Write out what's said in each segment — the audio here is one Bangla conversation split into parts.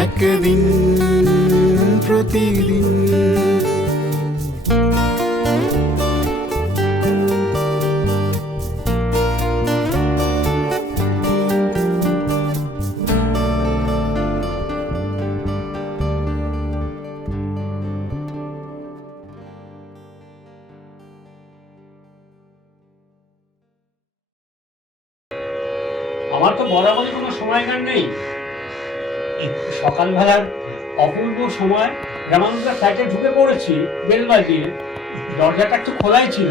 একদিন প্রতিদিন। আমার তো বরাবরই কোনো সময় গান নেই। সকালবেলার অপূর্ব সময় রামানুজা ফ্ল্যাটে ঢুকে পড়েছি বেল বাজিয়ে দরজাটা একটু খোলাই ছিল।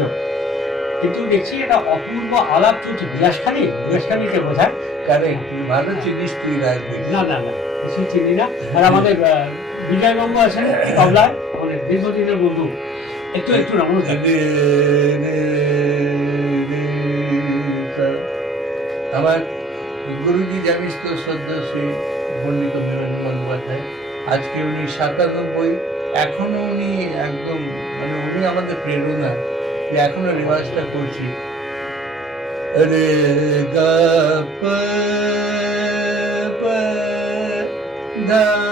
কিন্তু দেখছি এটা অপূর্ব আলাপ চলছে। বিলাসখানি? বিলাসখানিতে বোঝ হয় কারেক্ট তুই ভালো চিনিস তুই না না না কিছু চিনি না। আর আমাদের বিজয়বাবু আছেন তবলায় আমাদের দীর্ঘদিনের বন্ধু। একটু একটু রামানুজ আমার গুরুজি জানিস তো শ্রদ্ধাশ্রী পণ্ডিত বিমান বন্দ্যোপাধ্যায় আজকে উনি সাতানব্বই, এখনও উনি একদম মানে উনি আমাদের প্রেরণা যে এখনও রেওয়াজটা করছি। রে গা ধা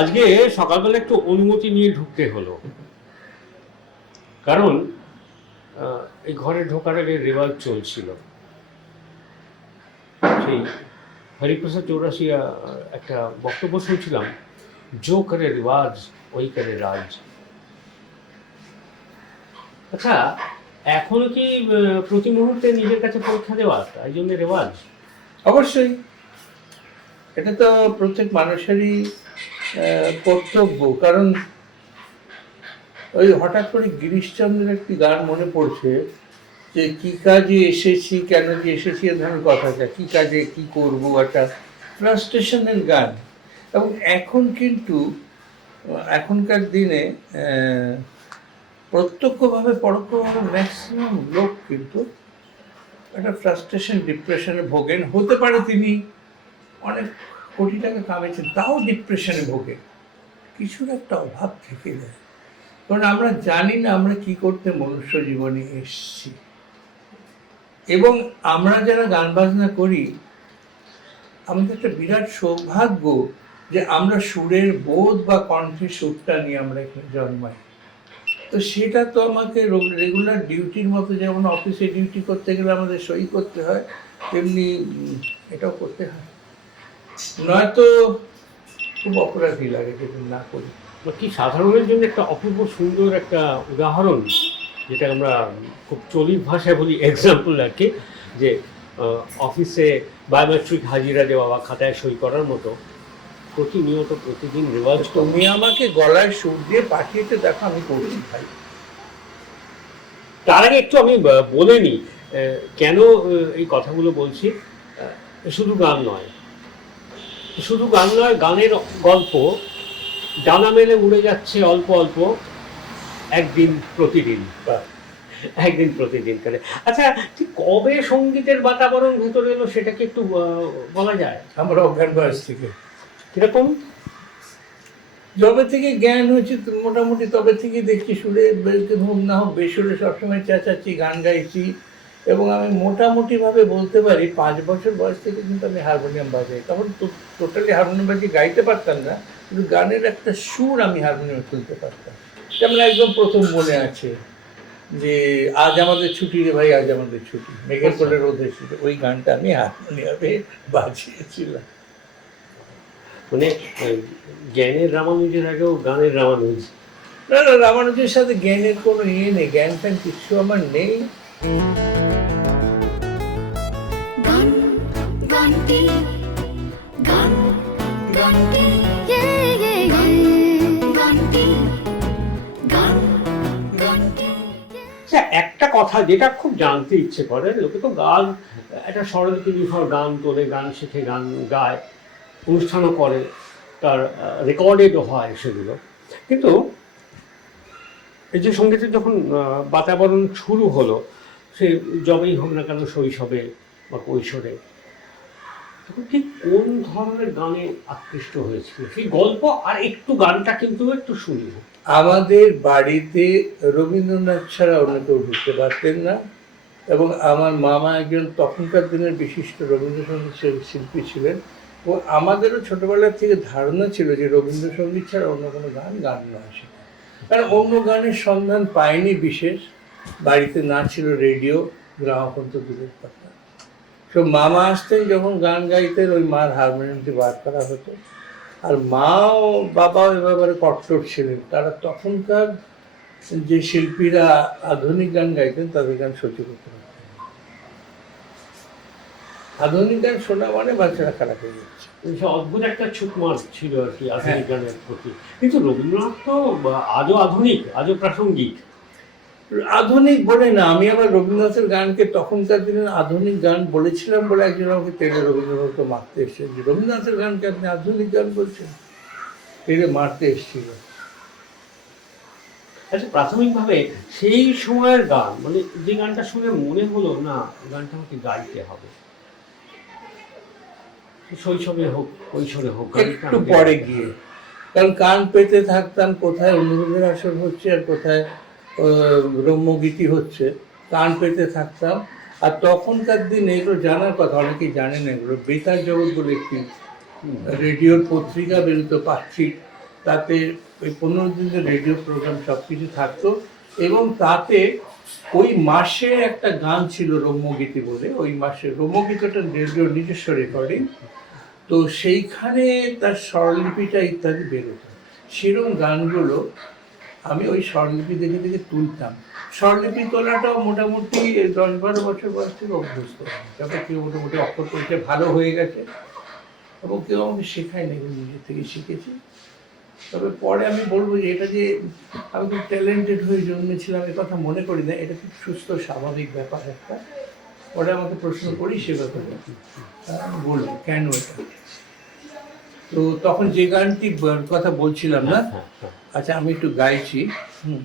আজকে সকালবেলা একটু অনুমতি নিয়ে ঢুকতে হলো। কারণ এই ঘরে ঢোকার আগে রেওয়াজ চলছিল। সেই হরিপ্রসাদ চৌরাসিয়া একটা বক্তব্য শুনছিলাম, জো করে রেওয়াজ, ওই করে রাজ। আচ্ছা এখনও কি প্রতি মুহূর্তে নিজের কাছে পরীক্ষা দেওয়া, তাই জন্য রেওয়াজ? অবশ্যই। এটা তো প্রত্যেক মানুষেরই কর্তব্য। কারণ ওই হঠাৎ করে গিরিশচন্দ্রের একটি গান মনে পড়ছে যে, কি কাজে এসেছি, কেন যে এসেছি এ ধরনের কথাটা কি কাজে, কি করব? একটা ফ্রাস্ট্রেশনের গান। এবং এখন কিন্তু, এখনকার দিনে প্রত্যক্ষভাবে পরোক্ষভাবে ম্যাক্সিমাম লোক কিন্তু একটা ফ্রাস্ট্রেশন, ডিপ্রেশনে ভোগেন। হতে পারে তিনি অনেক কোটি টাকা কামাইছেন তাও ডিপ্রেশনে ভোগে। কিছুর একটা অভাব থেকে যায়। কারণ আমরা জানি না আমরা কি করতে মনুষ্য জীবনে এসেছি। এবং আমরা যারা গান বাজনা করি, আমাদের একটা বিরাট সৌভাগ্য যে আমরা সুরের বোধ বা কণ্ঠের সুরটা নিয়ে আমরা এখানে জন্মাই। তো সেটা তো আমাকে রেগুলার ডিউটির মতো যেমন অফিসে ডিউটি করতে গেলে আমাদের সই করতে হয়, তেমনি এটাও করতে হয়। নয়তো খুব অপরাধী লাগে যদি না করি। কি সাধারণের জন্য একটা অপূর্ব সুন্দর একটা উদাহরণ যেটা আমরা খুব চলিত ভাষায় বলি এক্সাম্পল আর কি যে অফিসে বায়োমেট্রিক হাজিরা দেওয়া বা খাতায় সই করার মতো প্রতিনিয়ত প্রতিদিন রেওয়াজ তুমি আমাকে গলায় সুর দিয়ে পাঠিয়েতে দেখো আমি করছি ভাই। তার আগে একটু আমি বলে নিই কেন এই কথাগুলো বলছি শুধু গান নয়। শুধু গান নয় গানের গল্প ডানা মেলে উড়ে যাচ্ছে অল্প অল্প একদিন প্রতিদিন। একদিন প্রতিদিন করে। আচ্ছা ঠিক কবে সঙ্গীতের বাতাবরণ ভেতরে এলো সেটা কি একটু বলা যায়? আমার অজ্ঞান বয়স থেকে। কীরকম? যবে থেকে জ্ঞান হয়েছে মোটামুটি তবে থেকে দেখছি সুরে হোক না হোক বেসুরে সবসময় চেঁচাচ্ছি গান গাইছি। এবং আমি মোটামুটিভাবে বলতে পারি পাঁচ বছর বয়স থেকে কিন্তু আমি হারমোনিয়াম বাজাই। তখন তো টোটালি হারমোনিয়াম বাজিয়ে গাইতে পারতাম না কিন্তু গানের একটা সুর আমি হারমোনিয়ামে তুলতে পারতাম। যেমন একদম প্রথম মনে আছে যে আজ আমাদের ছুটি রে ভাই আজ আমাদের ছুটি। মেঘের কোলে রোদে ছুটি ওই গানটা আমি হারমোনিয়ামে বাজিয়েছিলাম। মানে জ্ঞানের রামানুজের আগেও গানের রামানুজ। না না রামানুজের সাথে জ্ঞানের কোনো ইয়ে নেই জ্ঞান ফ্যান কিছু আমার নেই। গানটি গান গানটি গান গানটি গান গানটি একটা কথা যেটা খুব জানতে ইচ্ছে করে লোকে তো গান একটা স্বরলিপি নির্ভর গান তোলে গান শিখে গান গায় অনুষ্ঠানও করে তার রেকর্ডেডও হয় সেগুলো। কিন্তু এই যে সঙ্গীতের যখন বাতাবরণ শুরু হলো সে যবেই হোক না কেন শৈশবে বা কৈশোরে তখন ঠিক কোন ধরনের গানে আকৃষ্ট হয়েছিল? সেই গল্প? আর একটু গানটা কিন্তু একটু শুনি। আমাদের বাড়িতে রবীন্দ্রনাথ ছাড়া অন্য কেউ ঢুকতে পারতেন না এবং আমার মামা একজন তখনকার দিনের বিশিষ্ট রবীন্দ্রসঙ্গীত শিল্পী ছিলেন ও আমাদেরও ছোটবেলা থেকে ধারণা ছিল যে রবীন্দ্রসঙ্গীত ছাড়া অন্য কোনো গান গান না সেটা কারণ অন্য গানের সন্ধান পায়নি বিশেষ। বাড়িতে না ছিল রেডিও গ্রামফোন তো দূরের কথা তো মামা আসতেন যখন গান গাইতেন ওই মার হারমোনিয়ামটি বার করা হতো। আর মা ও বাবাও এ ব্যাপারে কট্টর ছিলেন। তারা তখনকার যে শিল্পীরা আধুনিক গান গাইতেন তাদের গান সহ্য করতে আধুনিক গান শোনা মানে বাচ্চারা খারাপ হয়ে যাচ্ছে। অদ্ভুত একটা ছুটমার ছিল আর কি আধুনিক গানের প্রতি। কিন্তু রবীন্দ্রনাথ তো আজও আধুনিক আজও প্রাসঙ্গিক। আধুনিক বলে না আমি আবার রবীন্দ্রনাথের গানকে তখনকার দিনের আধুনিক গান বলেছিলাম বলে একজন আমাকে তেলে রবীন্দ্রনাথ মারতে এসেছে যে রবীন্দ্রনাথের গানকে আপনি আধুনিক গান বলছেন? তেলে মারতে এসেছিল। আচ্ছা প্রাথমিকভাবে সেই সময়ের গান মানে যে গানটা শুনে মনে হলো না গানটা আমাকে গাইতে হবে। শৈশবে হোক কৈশোরে হোক একটু পরে গিয়ে। কারণ কান পেতে থাকতাম কোথায় অনুরোধের আসর হচ্ছে আর কোথায় ব্রহ্মগীতি হচ্ছে কান পেতে থাকতাম। আর তখনকার দিনে এগুলো জানার কথা, অনেকেই না এগুলো। বেতার জগৎ বলে একটি রেডিওর পত্রিকা বেরোতো পাক্ষিক তাতে ওই পনেরো দিনের রেডিও প্রোগ্রাম সব কিছু থাকতো। এবং তাতে ওই মাসে একটা গান ছিল রম্যগীতি বলে। ওই মাসে রম্যগীতটা রেডিও নিজস্ব রেকর্ডিং। তো সেইখানে তার স্বরলিপিটা ইত্যাদি বেরোতো। সেরকম গানগুলো আমি ওই স্বরলিপি দেখে দেখে তুলতাম। স্বরলিপি তোলাটাও মোটামুটি দশ বারো বছর বয়স থেকে অভ্যস্ত। তারপর কেউ মোটামুটি অক্ষর পরীক্ষা ভালো হয়ে গেছে এবং কেউ আমাকে শেখায়নি আমি নিজে থেকে শিখেছি। তবে পরে আমি বলব যে এটা যে আমি খুব ট্যালেন্টেড হয়ে জন্মেছিলাম, এ কথা মনে করি না, এটা খুব সুস্থ, স্বাভাবিক ব্যাপার একটা। পরে আমাকে প্রশ্ন করি সে ব্যাপারে? আমি বলব, কেন এটা? তো তখন যে গানটি কথা বলছিলাম না হ্যাঁ, হ্যাঁ। আচ্ছা আমি একটু গাইছি হুম।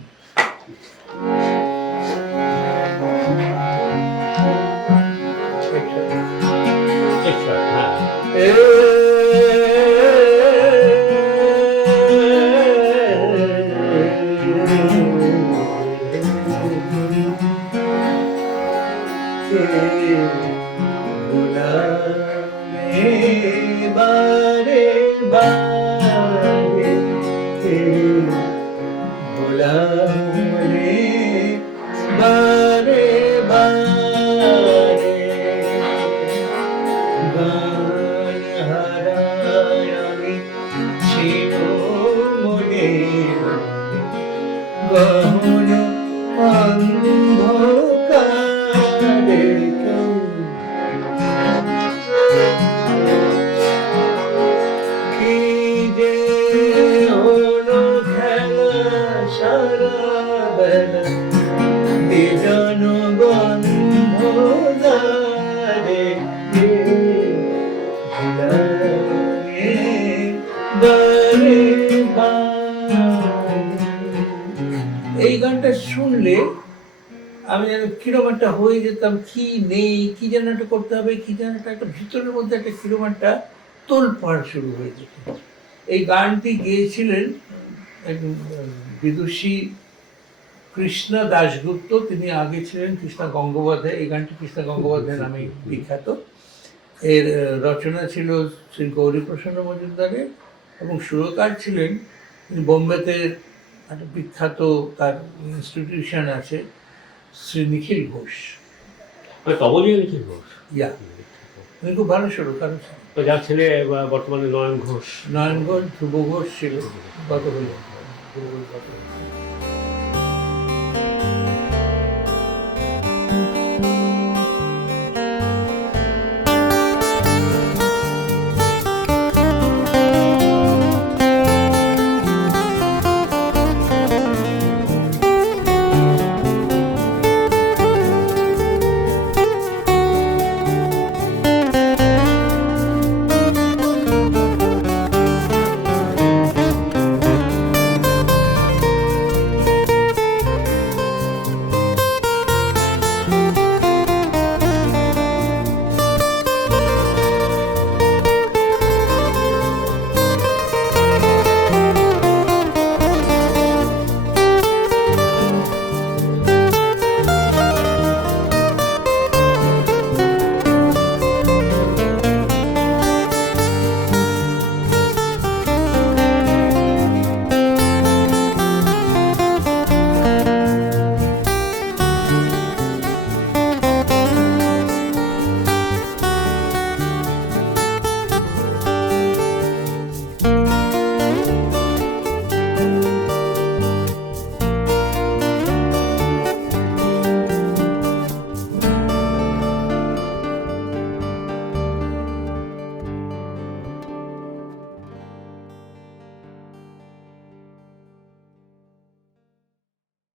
একটা হয়ে যেতাম, কি নেই, কি যেন একটা করতে হবে, কি যেন একটা একটা ভিতরের মধ্যে একটা কিরম একটা তোলপাড় শুরু হয়ে যেত। এই গানটি গেয়েছিলেন বিদুষী কৃষ্ণা দাশগুপ্ত, তিনি আগে ছিলেন কৃষ্ণা গঙ্গোপাধ্যায়, এই গানটি কৃষ্ণা গঙ্গোপাধ্যায় নামে বিখ্যাত। এর রচনা ছিল শ্রী গৌরীপ্রসন্ন মজুমদারের এবং সুরকার ছিলেন বোম্বেতে একটা বিখ্যাত তার ইনস্টিটিউশন আছে শ্রী নিখিল ঘোষ। তবলীয় নিখিল ঘোষ? ইয়া। উনি খুব ভালো সুরকার কারণ তো যার ছেলে বর্তমানে নয়ন ঘোষ। নয়ন ঘোষ ধ্রুব ঘোষ ছিল গত হলো।